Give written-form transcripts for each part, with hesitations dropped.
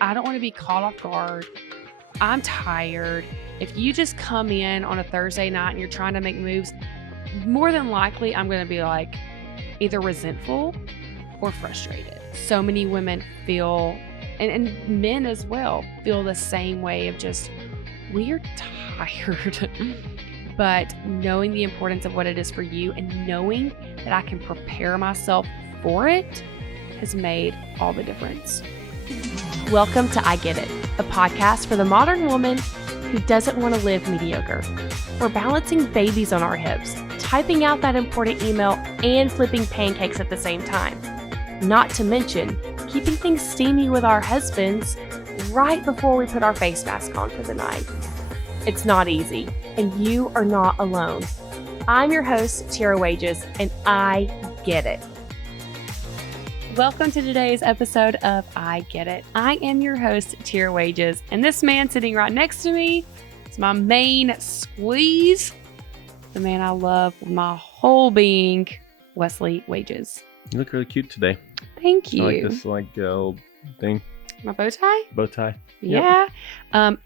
I don't want to be caught off guard. I'm tired. If you just come in on a Thursday night and you're trying to make moves, more than likely I'm going to be like either resentful or frustrated. So many women feel, and men as well, feel the same way of just, we're tired. But knowing the importance of what it is for you and knowing that I can prepare myself for it has made all the difference. Welcome to I Get It, a podcast for the modern woman who doesn't want to live mediocre. We're balancing babies on our hips, typing out that important email, and flipping pancakes at the same time. Not to mention, keeping things steamy with our husbands right before we put our face mask on for the night. It's not easy, and you are not alone. I'm your host, Tara Wages, and I get it. Welcome to today's episode of I Get It. I am your host, Tara Wages, and this man sitting right next to me is my main squeeze, the man I love with my whole being, Wesley Wages. You look really cute today. Thank you. I like this little thing. My bow tie? Bow tie. Yeah. Yep.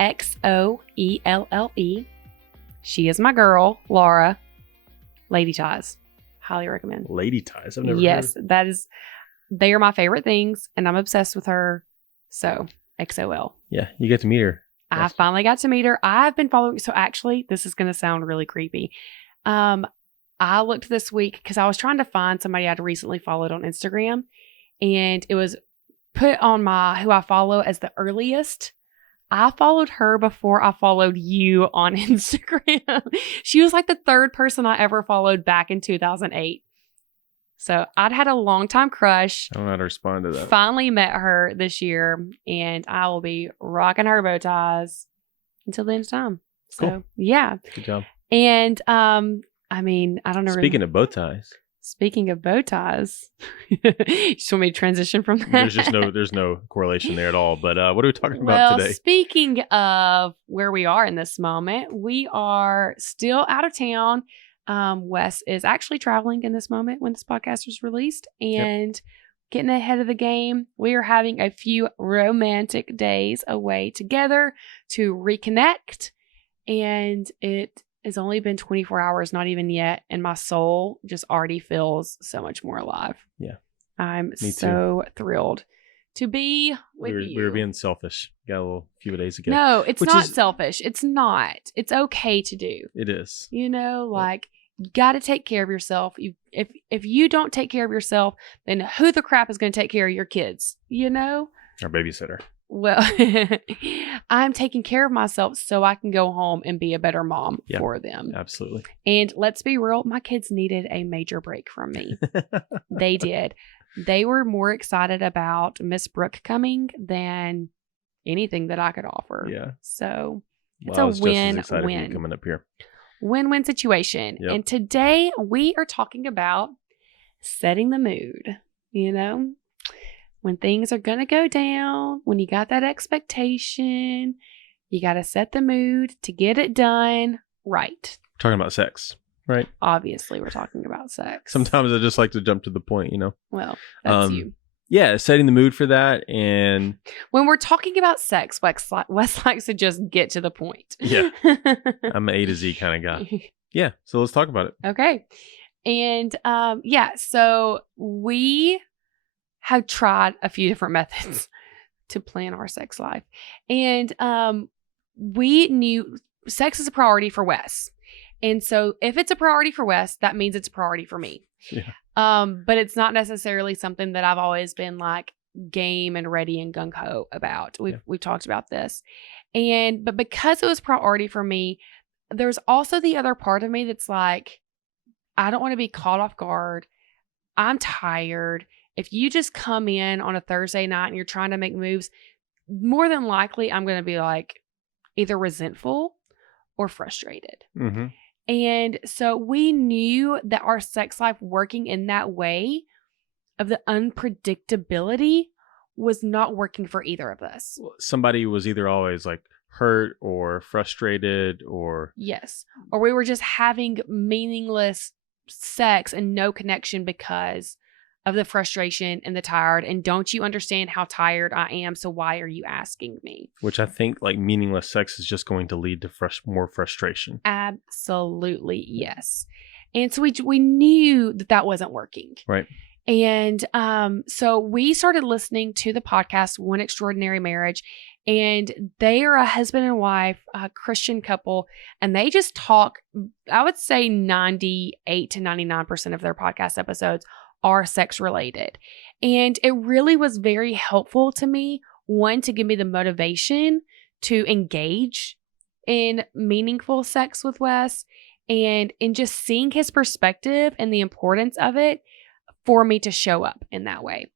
XOELLE. She is my girl, Laura. Lady ties. Highly recommend. Lady ties. I've never Yes, heard. they are my favorite things, and I'm obsessed with her. So, XOL. Yeah, you get to meet her. I finally got to meet her. I've been following. So actually, this is going to sound really creepy. I looked this week because I was trying to find somebody I'd recently followed on Instagram, and it was put on who I follow as the earliest. I followed her before I followed you on Instagram. She was like the third person I ever followed back in 2008. So I'd had a long time crush. I don't know how to respond to that. Finally met her this year, and I will be rocking her bow ties until the end of time. So cool. Yeah. Good job. And I mean, I don't know. Speaking of bow ties. Speaking of bow ties, you just want me to transition from that? There's no correlation there at all. But what are we talking about today? Speaking of where we are in this moment, we are still out of town. Wes is actually traveling in this moment when this podcast was released and getting ahead of the game. We are having a few romantic days away together to reconnect, and it has only been 24 hours, not even yet, and my soul just already feels so much more alive. Yeah. I'm so thrilled to be with you. We were being selfish. Got a few days ago. No, it's not selfish. It's not. It's okay to do. It is. You got to take care of yourself. If you don't take care of yourself, then who the crap is going to take care of your kids? Our babysitter. Well, I'm taking care of myself so I can go home and be a better mom for them. Absolutely. And let's be real, my kids needed a major break from me. They did. They were more excited about Miss Brooke coming than anything that I could offer. Yeah. So it's a a win-win. Coming up here. Win-win situation. Yep. And today we are talking about setting the mood, when things are going to go down, when you got that expectation, you got to set the mood to get it done right. We're talking about sex, right? Obviously, we're talking about sex. Sometimes I just like to jump to the point, Well, that's you. Yeah, setting the mood for that. And when we're talking about sex, Wes likes to just get to the point. Yeah. I'm an A to Z kind of guy. Yeah. So let's talk about it. Okay. And so we have tried a few different methods to plan our sex life. And we knew sex is a priority for Wes. And so if it's a priority for Wes, that means it's a priority for me. Yeah. But it's not necessarily something that I've always been like game and ready and gung ho about. We've talked about this. But because it was priority for me, there's also the other part of me that's like, I don't want to be caught off guard. I'm tired. If you just come in on a Thursday night and you're trying to make moves, more than likely I'm going to be like either resentful or frustrated. Mm-hmm. And so we knew that our sex life working in that way of the unpredictability was not working for either of us. Somebody was either always like hurt or frustrated or... Yes. Or we were just having meaningless sex and no connection because of the frustration and the tired. And don't you understand how tired I am? So why are you asking me? Which I think like meaningless sex is just going to lead to more frustration. Absolutely. Yes. And so we knew that wasn't working. Right. And so we started listening to the podcast, One Extraordinary Marriage, and they are a husband and wife, a Christian couple, and they just talk, I would say 98 to 99% of their podcast episodes are sex related. And it really was very helpful to me, one, to give me the motivation to engage in meaningful sex with Wes, and in just seeing his perspective and the importance of it for me to show up in that way.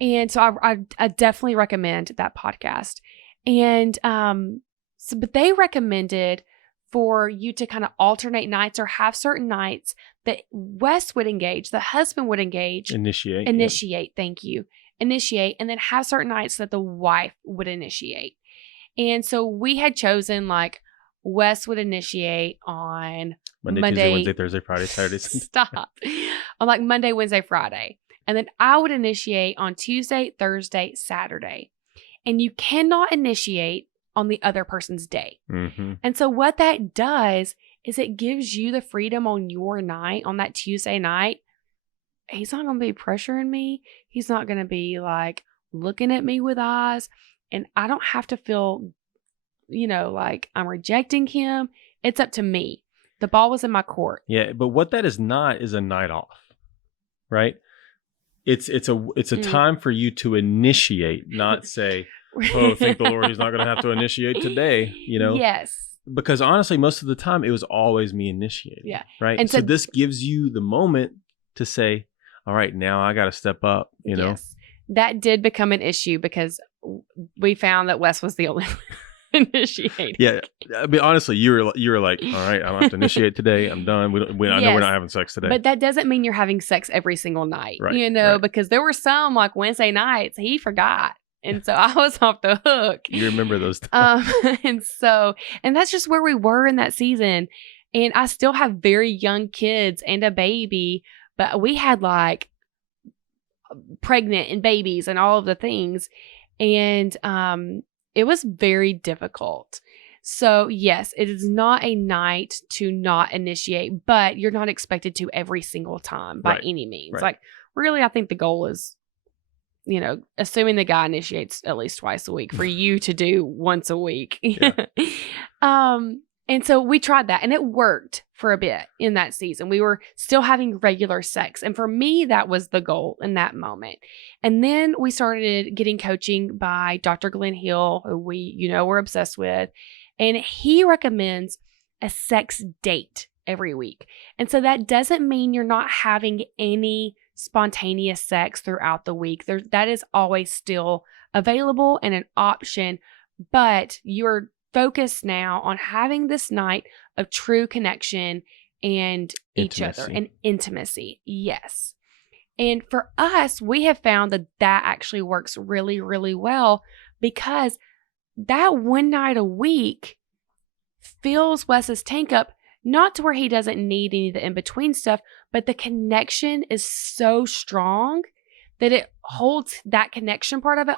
And so I definitely recommend that podcast. And but they recommended for you to kind of alternate nights or have certain nights that Wes would engage, the husband would engage. Initiate. Yeah. Thank you. Initiate, and then have certain nights that the wife would initiate. And so we had chosen like Wes would initiate on Monday, Tuesday, Wednesday, Thursday, Friday, Saturday, Sunday. Stop. On like Monday, Wednesday, Friday. And then I would initiate on Tuesday, Thursday, Saturday. And you cannot initiate on the other person's day. Mm-hmm. And so what that does is it gives you the freedom on your night, on that Tuesday night. He's not going to be pressuring me. He's not going to be like looking at me with eyes. And I don't have to feel, like I'm rejecting him. It's up to me. The ball was in my court. Yeah, but what that is not is a night off, right? It's a time for you to initiate, not say, "Oh, thank the Lord, he's not going to have to initiate today." Yes. Because honestly, most of the time, it was always me initiating. Yeah. Right. And so this gives you the moment to say, "All right, now I got to step up." Yes. That did become an issue because we found that Wes was the only one initiating. Yeah, I mean, honestly, you were like, "All right, I don't have to initiate today. I'm done. I know we're not having sex today." But that doesn't mean you're having sex every single night, right, right. because there were some like Wednesday nights he forgot, and so I was off the hook. You remember those times. And that's just where we were in that season. And I still have very young kids and a baby, but we had like pregnant and babies and all of the things, and it was very difficult. So yes, it is not a night to not initiate, but you're not expected to every single time by any means. Right. Like really, I think the goal is, assuming the guy initiates at least twice a week, for you to do once a week. Yeah. And so we tried that, and it worked for a bit in that season. We were still having regular sex. And for me, that was the goal in that moment. And then we started getting coaching by Dr. Glenn Hill, who we're obsessed with. And he recommends a sex date every week. And so that doesn't mean you're not having any spontaneous sex throughout the week. That is always still available and an option, but you're focused now on having this night of true connection and each other and intimacy. Yes. And for us, we have found that actually works really, really well, because that one night a week fills Wes's tank up, not to where he doesn't need any of the in-between stuff, but the connection is so strong that it holds that connection part of it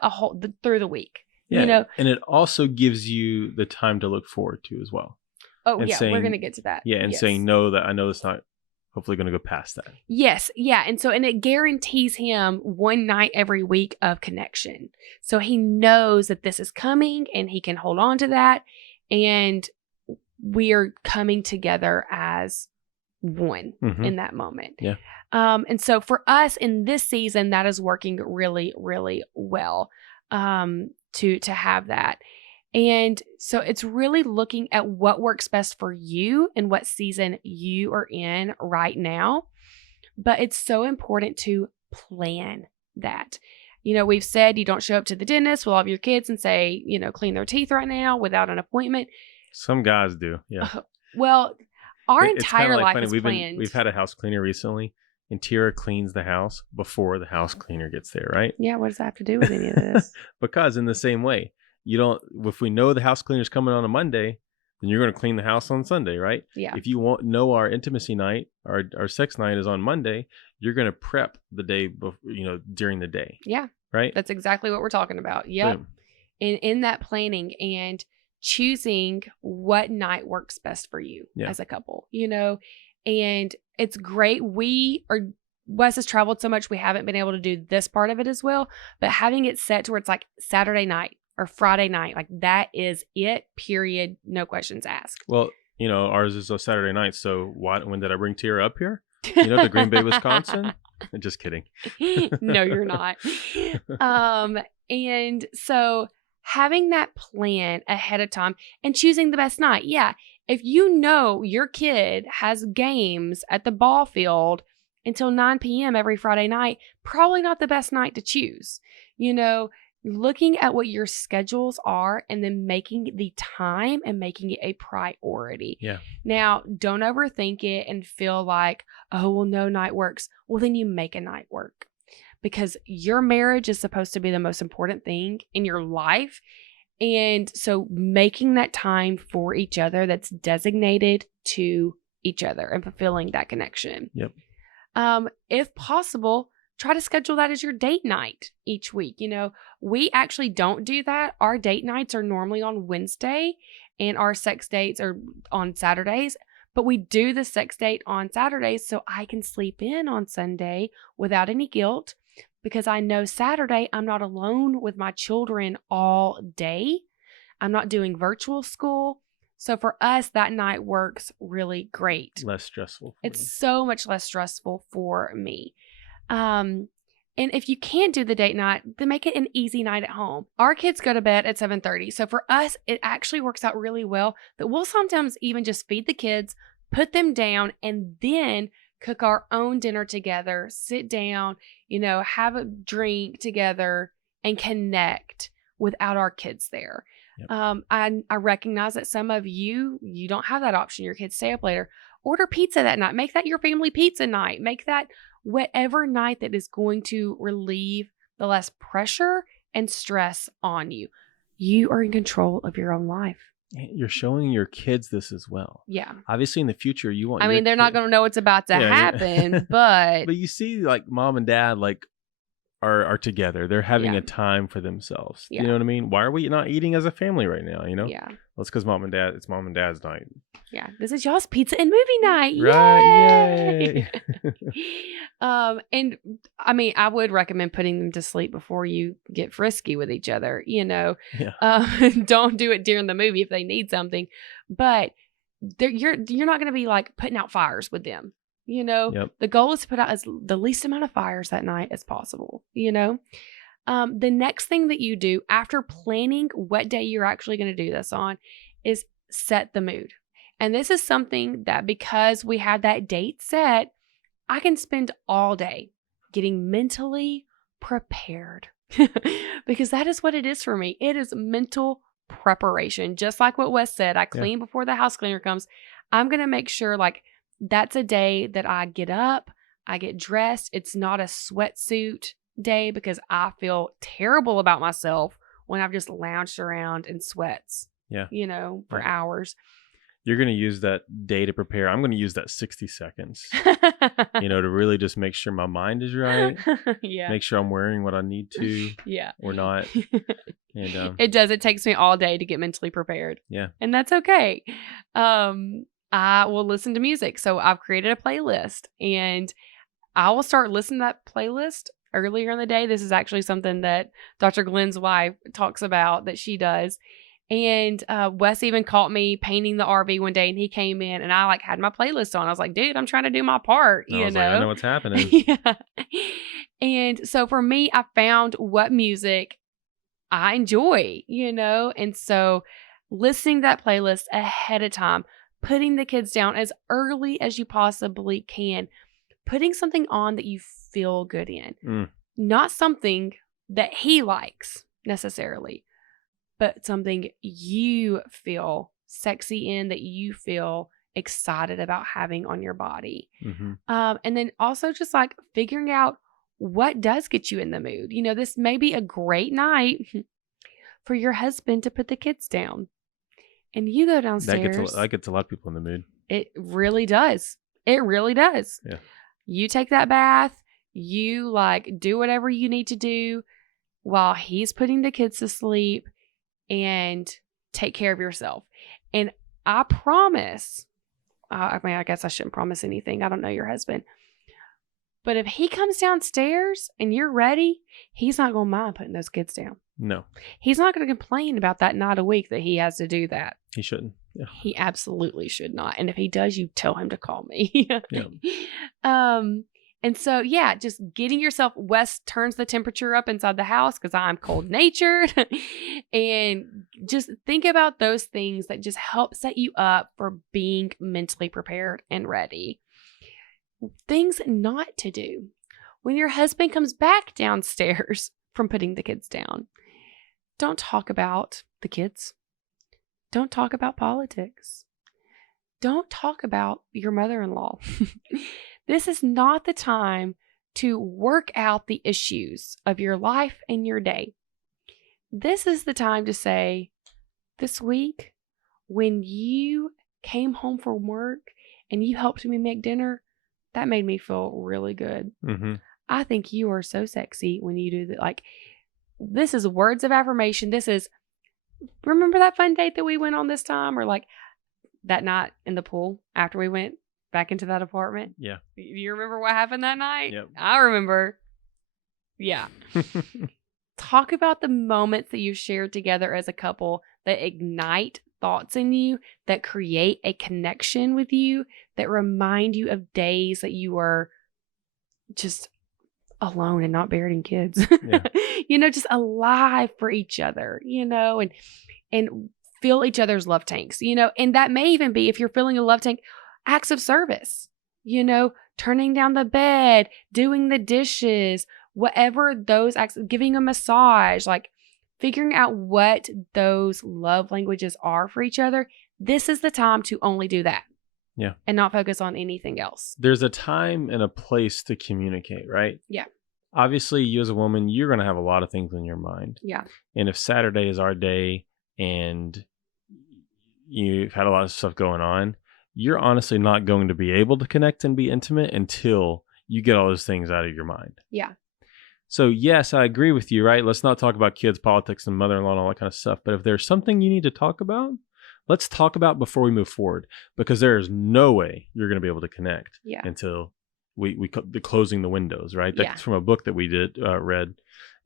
through the week. Yeah, and it also gives you the time to look forward to as well. Oh, and yeah, we're going to get to that. Yeah, and saying no, that I know it's not hopefully going to go past that. Yes, yeah, and it guarantees him one night every week of connection. So he knows that this is coming and he can hold on to that, and we are coming together as one in that moment. Yeah. And so for us in this season, that is working really, really well. To have that. And so it's really looking at what works best for you and what season you are in right now. But it's so important to plan that. We've said you don't show up to the dentist with all of your kids and say, clean their teeth right now without an appointment. Some guys do. Yeah. Well, our entire life is planned. We've had a house cleaner recently, and Tira cleans the house before the house cleaner gets there, right? Yeah, what does that have to do with any of this? Because in the same way, if we know the house cleaner's coming on a Monday, then you're going to clean the house on Sunday, right? Yeah. If you know our intimacy night, our sex night is on Monday, you're going to prep the day before, during the day. Yeah. Right. That's exactly what we're talking about. Yep. Boom. In that planning and choosing what night works best for you as a couple, and it's great. Wes has traveled so much, we haven't been able to do this part of it as well, but having it set to where it's like Saturday night or Friday night, like that is it, period. No questions asked. Well, ours is a Saturday night. So when did I bring Tierra up here? To Green Bay, Wisconsin? Just kidding. No, you're not. And so having that plan ahead of time and choosing the best night. Yeah. If your kid has games at the ball field until 9 p.m. every Friday night, probably not the best night to choose. Looking at what your schedules are and then making the time and making it a priority. Yeah. Now, don't overthink it and feel like, oh, well, no night works. Well, then you make a night work, because your marriage is supposed to be the most important thing in your life. And so making that time for each other that's designated to each other and fulfilling that connection. Yep. If possible, try to schedule that as your date night each week. We actually don't do that. Our date nights are normally on Wednesday and our sex dates are on Saturdays, but we do the sex date on Saturdays so I can sleep in on Sunday without any guilt, because I know Saturday I'm not alone with my children all day. I'm not doing virtual school. So for us, that night works really great. Less stressful. It's so much less stressful for me. And if you can't do the date night, then make it an easy night at home. Our kids go to bed at 7:30. So for us, it actually works out really well that we'll sometimes even just feed the kids, put them down, and then cook our own dinner together, sit down, have a drink together and connect without our kids there. Yep. I recognize that some of you don't have that option. Your kids stay up later. Order pizza that night. Make that your family pizza night. Make that whatever night that is going to relieve the less pressure and stress on you. You are in control of your own life. You're showing your kids this as well. Yeah. Obviously, in the future, you want. They're not going to know what's about to happen, but you see, like mom and dad, are together. They're having a time for themselves. Yeah. You know what I mean? Why are we not eating as a family right now? Yeah. Well, it's because it's mom and dad's night. Yeah. This is y'all's pizza and movie night. Right. Yay! And I would recommend putting them to sleep before you get frisky with each other. Yeah. Don't do it during the movie if they need something, but you're not going to be like putting out fires with them. Yep. The goal is to put out the least amount of fires that night as possible. The next thing that you do after planning what day you're actually going to do this on is set the mood. And this is something that, because we have that date set, I can spend all day getting mentally prepared because that is what it is for me. It is mental preparation. Just like what Wes said, I clean before the house cleaner comes. I'm going to make sure that's a day that I get up, I get dressed. It's not a sweatsuit day because I feel terrible about myself when I've just lounged around in sweats, for hours. You're going to use that day to prepare. I'm going to use that 60 seconds, to really just make sure my mind is right. Yeah. Make sure I'm wearing what I need to. Yeah. Or not. And it does. It takes me all day to get mentally prepared. Yeah. And that's okay. I will listen to music. So I've created a playlist and I will start listening to that playlist earlier in the day. This is actually something that Dr. Glenn's wife talks about that she does. And Wes even caught me painting the RV one day and he came in and I had my playlist on. I was like, dude, I'm trying to do my part. I know what's happening. Yeah. And so for me, I found what music I enjoy, and so listening to that playlist ahead of time, putting the kids down as early as you possibly can, putting something on that you feel good in, not something that he likes necessarily, but something you feel sexy in, that you feel excited about having on your body. Mm-hmm. And then also just figuring out what does get you in the mood. This may be a great night for your husband to put the kids down. and you go That downstairs. gets a lot of people in the mood. It really does. It really does. Yeah. You take that bath, you like do whatever you need to do while he's putting the kids to sleep, and take care of yourself. And I promise, I mean, I guess I shouldn't promise anything. I don't know your husband. But if he comes downstairs and you're ready, he's not going to mind putting those kids down. No, He's not going to complain about that night a week that he has to do that. he shouldn't. Yeah. He absolutely should not. And if he does, you tell him to call me. Yeah. And so, yeah, just getting yourself, Wes turns the temperature up inside the house because I'm cold natured. And just think about those things that just help set you up for being mentally prepared and ready. Things not to do. When your husband comes back downstairs from putting the kids down, don't talk about the kids. Don't talk about politics. Don't talk about your mother-in-law. This is not the time to work out the issues of your life and your day. This is the time to say, this week, when you came home from work and you helped me make dinner, that made me feel really good. Mm-hmm. I think you are so sexy when you do that. Like, this is words of affirmation. This is, remember that fun date that we went on this time? Or like that night in the pool after we went back into that apartment? Yeah. Do you remember what happened that night? Yep. I remember. Yeah. Talk about the moments that you shared together as a couple that ignite thoughts in you, that create a connection with you, that remind you of days that you were just alone and not buried in kids. Yeah. Just alive for each other, and fill each other's love tanks, and that may even be, if you're filling a love tank, acts of service, turning down the bed, doing the dishes, whatever those acts, giving a massage, like figuring out what those love languages are for each other. This is the time to only do that. Yeah. And not focus on anything else. There's a time and a place to communicate, right? Yeah. Obviously, you as a woman, you're going to have a lot of things in your mind. Yeah. And if Saturday is our day and you've had a lot of stuff going on, you're honestly not going to be able to connect and be intimate until you get all those things out of your mind. Yeah. So yes, I agree with you, right? Let's not talk about kids, politics, and mother-in-law and all that kind of stuff. But if there's something you need to talk about, let's talk about before we move forward, because there is no way you're going to be able to connect until we closing the windows, right? That's from a book that we read.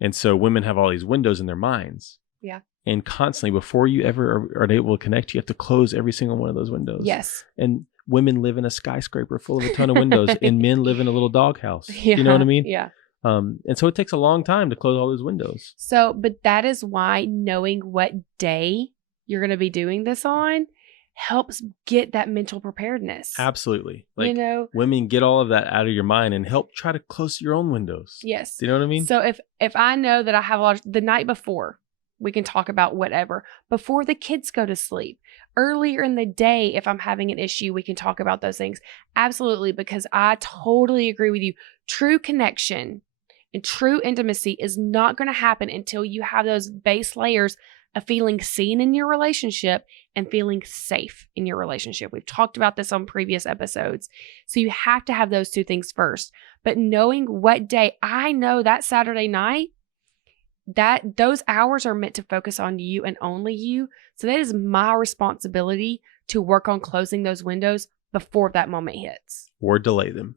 And so women have all these windows in their minds. Yeah. And constantly, before you ever are able to connect, you have to close every single one of those windows. Yes. And women live in a skyscraper full of a ton of windows, and men live in a little doghouse. Yeah. You know what I mean? Yeah. And so it takes a long time to close all those windows. So, but that is why knowing what day you're going to be doing this on helps get that mental preparedness. Absolutely. Like, women, get all of that out of your mind and help try to close your own windows. Yes. Do you know what I mean? So if I know that I have a lot the night before, we can talk about whatever. Before the kids go to sleep, earlier in the day, if I'm having an issue, we can talk about those things. Absolutely, because I totally agree with you. True connection and true intimacy is not going to happen until you have those base layers of feeling seen in your relationship and feeling safe in your relationship. We've talked about this on previous episodes. So you have to have those two things first. But knowing what day, I know that Saturday night, that those hours are meant to focus on you and only you. So that is my responsibility to work on closing those windows before that moment hits. Or delay them.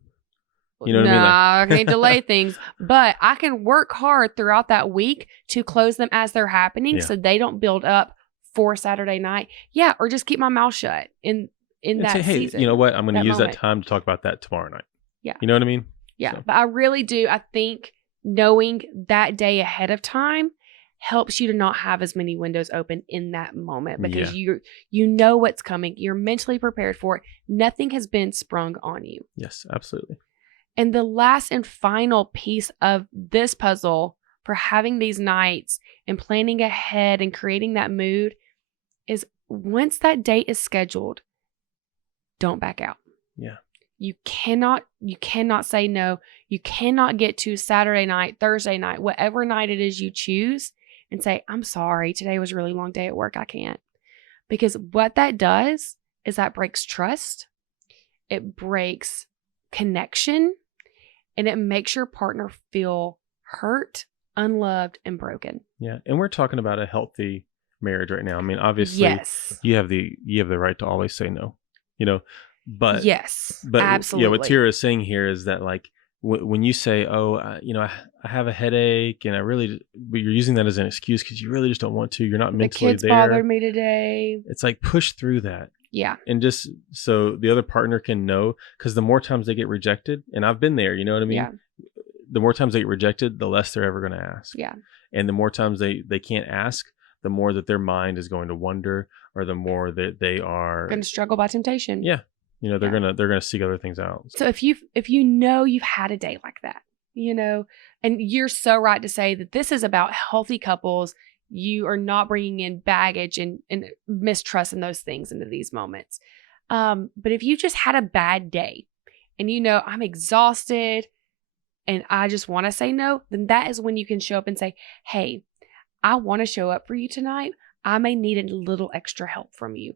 You know what I mean? I can't delay things, but I can work hard throughout that week to close them as they're happening so they don't build up for Saturday night. Yeah, or just keep my mouth shut in that say, hey, season. You know what? I'm going to use moment. that time to talk about that tomorrow night. Yeah. You know what I mean? Yeah, So. But I really do. I think knowing that day ahead of time helps you to not have as many windows open in that moment because you know what's coming. You're mentally prepared for it. Nothing has been sprung on you. Yes, absolutely. And the last and final piece of this puzzle for having these nights and planning ahead and creating that mood is once that date is scheduled, don't back out. Yeah. You cannot say no. You cannot get to Saturday night, Thursday night, whatever night it is you choose and say, I'm sorry, today was a really long day at work. I can't. Because what that does is that breaks trust, it breaks connection, and it makes your partner feel hurt, unloved, and broken. Yeah. And we're talking about a healthy marriage right now. I mean, obviously Yes. you have the right to always say no, but Yes, what absolutely. Tira is saying here is that like when you say, oh, I have a headache and but you're using that as an excuse because you really just don't want to, you're not The mentally kids there. bothered me today. It's like push through that. Yeah. And just so the other partner can know, because the more times they get rejected, and I've been there, you know what I mean? Yeah. The more times they get rejected, the less they're ever going to ask. Yeah. And the more times they can't ask, the more that their mind is going to wonder, or the more that they are going to struggle by temptation. Yeah. They're gonna seek other things out. So if you know you've had a day like that, and you're so right to say that this is about healthy couples, you are not bringing in baggage and mistrust and those things into these moments. But if you just had a bad day and I'm exhausted and I just want to say no, then that is when you can show up and say, hey, I want to show up for you tonight. I may need a little extra help from you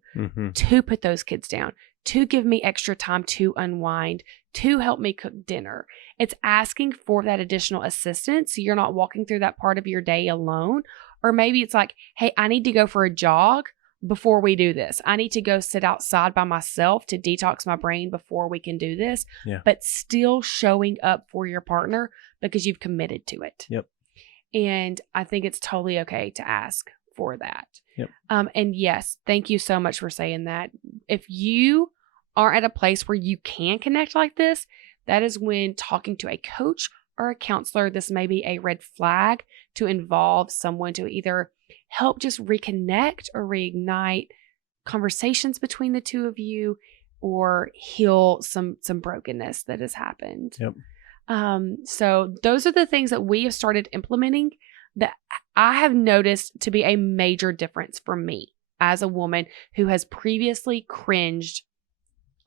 to put those kids down, to give me extra time to unwind, to help me cook dinner. It's asking for that additional assistance so you're not walking through that part of your day alone. Or maybe it's like, hey, I need to go for a jog before we do this. I need to go sit outside by myself to detox my brain before we can do this. Yeah. But still showing up for your partner because you've committed to it. Yep. And I think it's totally okay to ask for that. Yep. And yes, thank you so much for saying that. If you are at a place where you can connect like this, that is when talking to a coach or a counselor, this may be a red flag to involve someone to either help just reconnect or reignite conversations between the two of you or heal some brokenness that has happened. Yep. So those are the things that we have started implementing that I have noticed to be a major difference for me as a woman who has previously cringed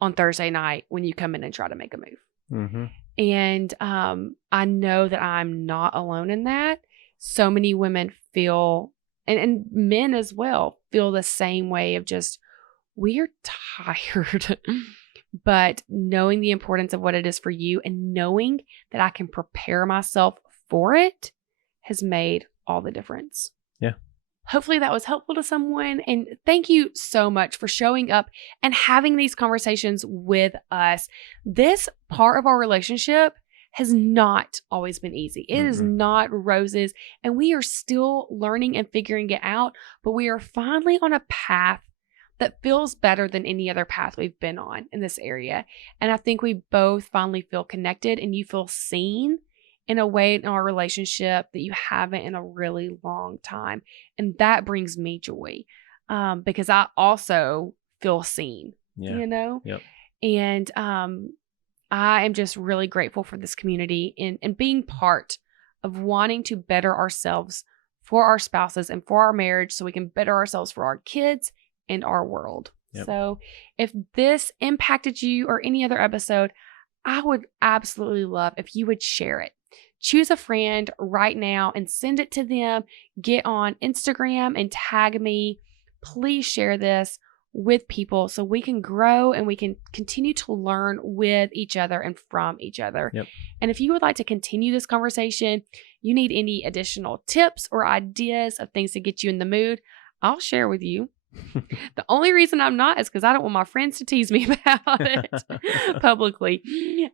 on Thursday night when you come in and try to make a move. Mm-hmm. And I know that I'm not alone in that. So many women feel, and men as well, feel the same way of just, we are tired. But knowing the importance of what it is for you and knowing that I can prepare myself for it has made all the difference. Yeah. Hopefully that was helpful to someone. And thank you so much for showing up and having these conversations with us. This part of our relationship has not always been easy. It is not roses, and we are still learning and figuring it out, but we are finally on a path that feels better than any other path we've been on in this area. And I think we both finally feel connected and you feel seen in a way in our relationship that you haven't in a really long time. And that brings me joy because I also feel seen, Yep. And I am just really grateful for this community and being part of wanting to better ourselves for our spouses and for our marriage so we can better ourselves for our kids and our world. Yep. So if this impacted you or any other episode, I would absolutely love if you would share it. Choose a friend right now and send it to them. Get on Instagram and tag me. Please share this with people so we can grow and we can continue to learn with each other and from each other. Yep. And if you would like to continue this conversation, you need any additional tips or ideas of things to get you in the mood, I'll share with you. The only reason I'm not is because I don't want my friends to tease me about it publicly.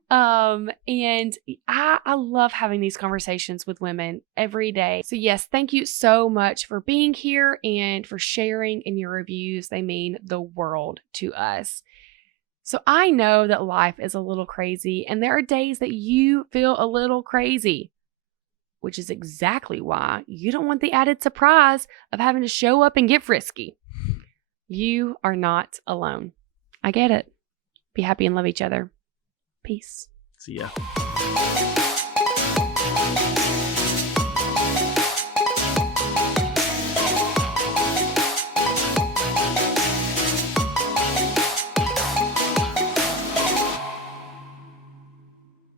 And I love having these conversations with women every day. So yes, thank you so much for being here and for sharing in your reviews. They mean the world to us. So I know that life is a little crazy and there are days that you feel a little crazy, which is exactly why you don't want the added surprise of having to show up and get frisky. You are not alone. I get it. Be happy and love each other. Peace. See ya.